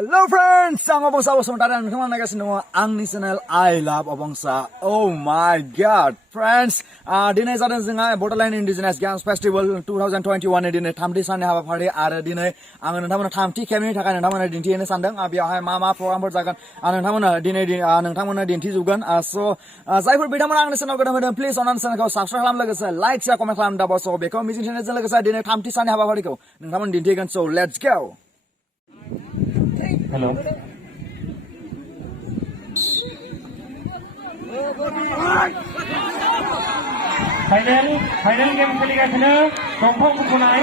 Hello friends, ang Obongsa Bosumataran nagkaman nagasino ang ni channel I Love Obongsa. Oh my god, friends, dinay jadan जोंहा Borderline Indigenous Games Festival 2021 dinay थामथि साननि हाबाफारि आरो दिनै आं नोंथांमोननो थामथि खेबनि थाखाय नोंथांमोननो दिन्थिनो सानदों बेयावहाय मा प्रग्रामफोर जागोन नोंथांमोननो दिन्थिजोबगोन स' जायफोर बिथांमोना आंनि चेनेलखौ गोदान होदों प्लिज अननानै चेनेलखौ साबस्क्राइब खालाम लोगोसे लाइक शेयार कमेन्ट खालाम दाबाव स' बेखौ मिजिंथिनायजों लोगोसे दिनै थामथि साननि हाबाफारिखौ नोंथांमोन दिन्थिगोन स' let's go. Hello. Final game खेलिगासिनो दंफां बुखुनाय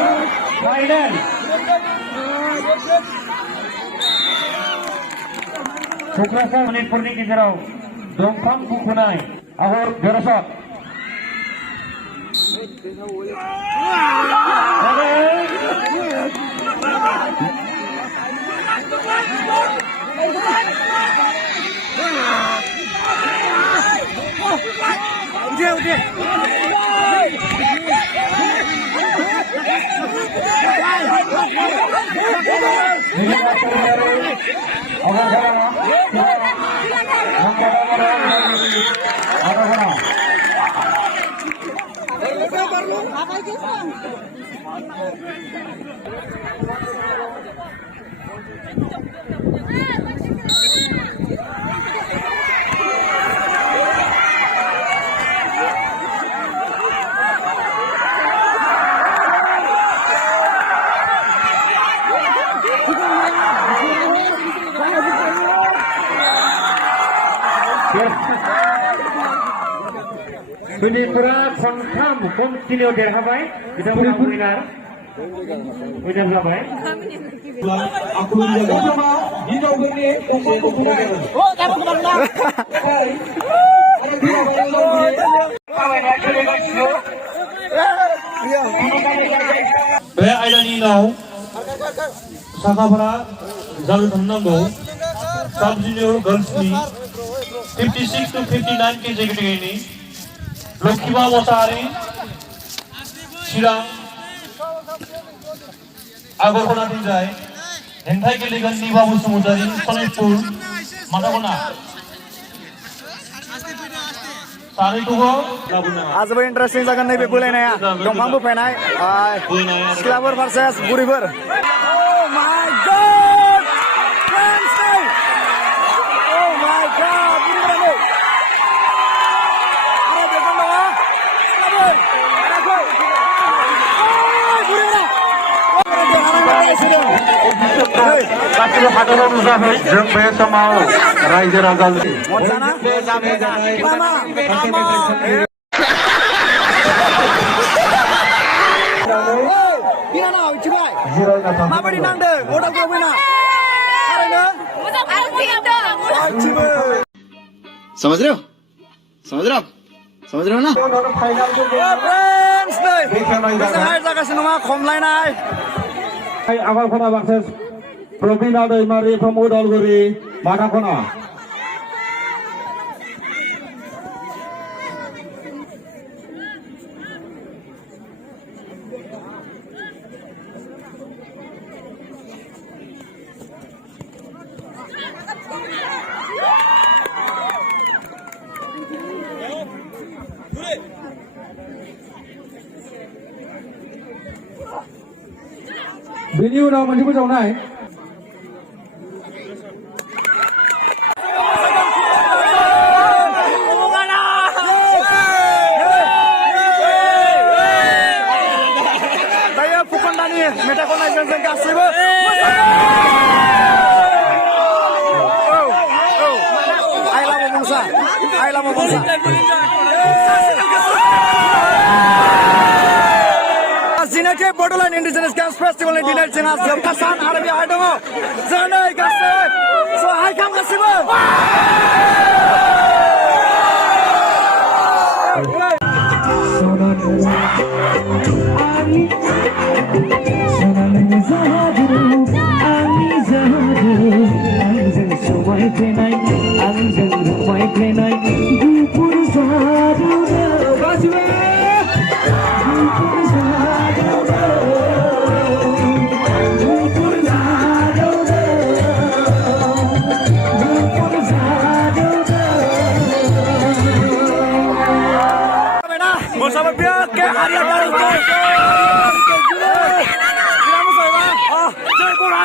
फाइनाल क'क्राझार मणिपुरनि गेजेराव दंफां बुखुनाय आहर देरहासार Mendipura kontam kontinu derhabai kita winar जाबाय aku menjaga sama hijau gini oh kamu kemana बे आयदानि उनाव साखाफोरा जानो थांनांगौ साब जुनियर गार्ल्सनि 56 to 59 केजि केटेगरिनि लक्ष्मीमा मोसाहारि चिरां आगरखना दिनजाय हेंथाय गेलेगोन निबा बसुमतारी सनितपुर मादागना सानैखौबो आजबो इन्टारेस्टिं जागोन नैबे बोलायनाया दंफां बोफायनाय सिख्लाफोर भार्सेस बुरिफोर. Oh my god, friends, oh my god, बुरिफोरानो आरो बेजों दङ सिख्लाफोर गासिबो हादराव नुजाहै जों बे समाव रायजो राजानि माबायदि नांदों अदालगुरियाव फैना समझ रहे हो ना फ्रेंड्स नै बेजोंहाय जागासिनो मा खमलायनाय आगरखना भार्सेस प्रबिना दैमारि फ्रम उदालगुरि मादाखना बेनि उनाव मोनसे फोसावनाय दायो फुकनदानि मेथाइखौ नायगोन जों गासैबो I love Obongsa. Zinake Borderline Indigenous Games Festival ni dinner जोंहा जोबथा सान आरो बेवहाय दङ जों नै गासै स' हाय खाम गासैबो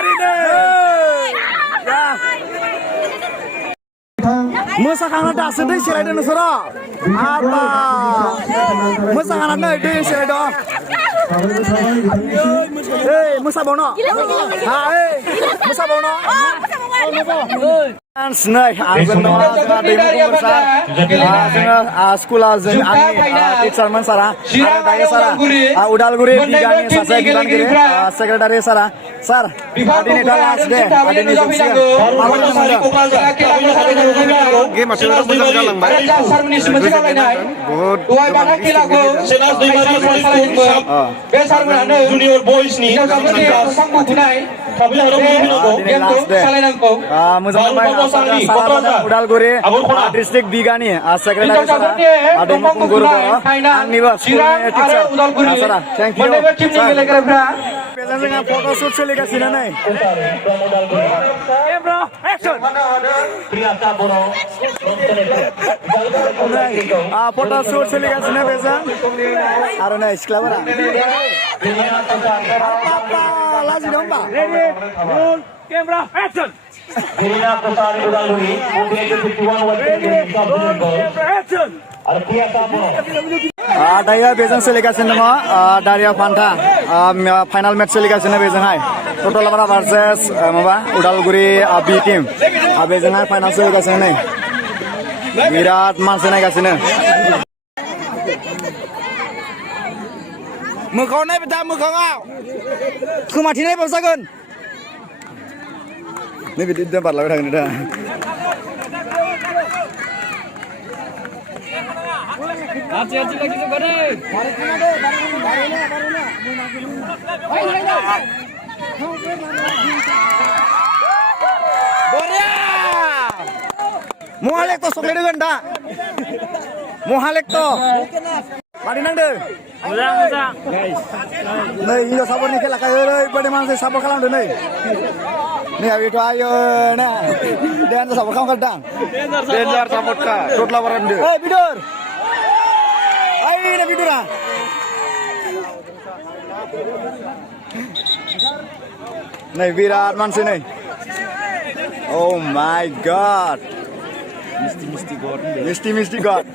Marine. Ya. Mosakangan dasu deh sirai dan nusra. Apa? Mosakangan deh sirai dong. Hey, Musa Bono. Hai, Musa Bono. Snai, aku nolak dari pemirsa. Sekolah jeng teacher man sara, dari sara. Udalguri digani sasa giban kiri. Sekretari sara. Sar, hari ini dah last day. Hari ini jumpa. Game masih ada bukan jalan baik. Besar mana? Junior boys ni. Sanggup tunai. Kami harus game tu selain aku. Udalguri district Bigani secretary sara ada mukunggur boro anniwa teacher sara thank you pesan dengan foto shoot चलेगा sini nih bro action foto shoot चलेगा sini pesan aru nih sekelabara lagi dong pak ready roll camera action Kirina Kusari Udaluri, kemudian 51 Daria Bejan selection nama Daria Fanta final match selection Bejan hai total bara versus maba Udalguri B team Bejan hai final selection nai Virat Mansena kasine Mukau nai beta mukau ngau Kumati nai pasagun Ini video dia parlau dah ni dah. Aci lagi tu kare. Boria. Muhalek to sokle dengan dah. Muhalek to. Mari nang deh. Muzang. Nih, ini sabar ni kelak kaya. Pada mana sabar kalang deh nih. Nih abi tu ayo nah. Dan sabar kamu kadang. Dengar sabar ka. Total lawaran deh. Hey bidur. Ayo na bidura. Nih Virat Mansi nih. Oh my God. Misty God.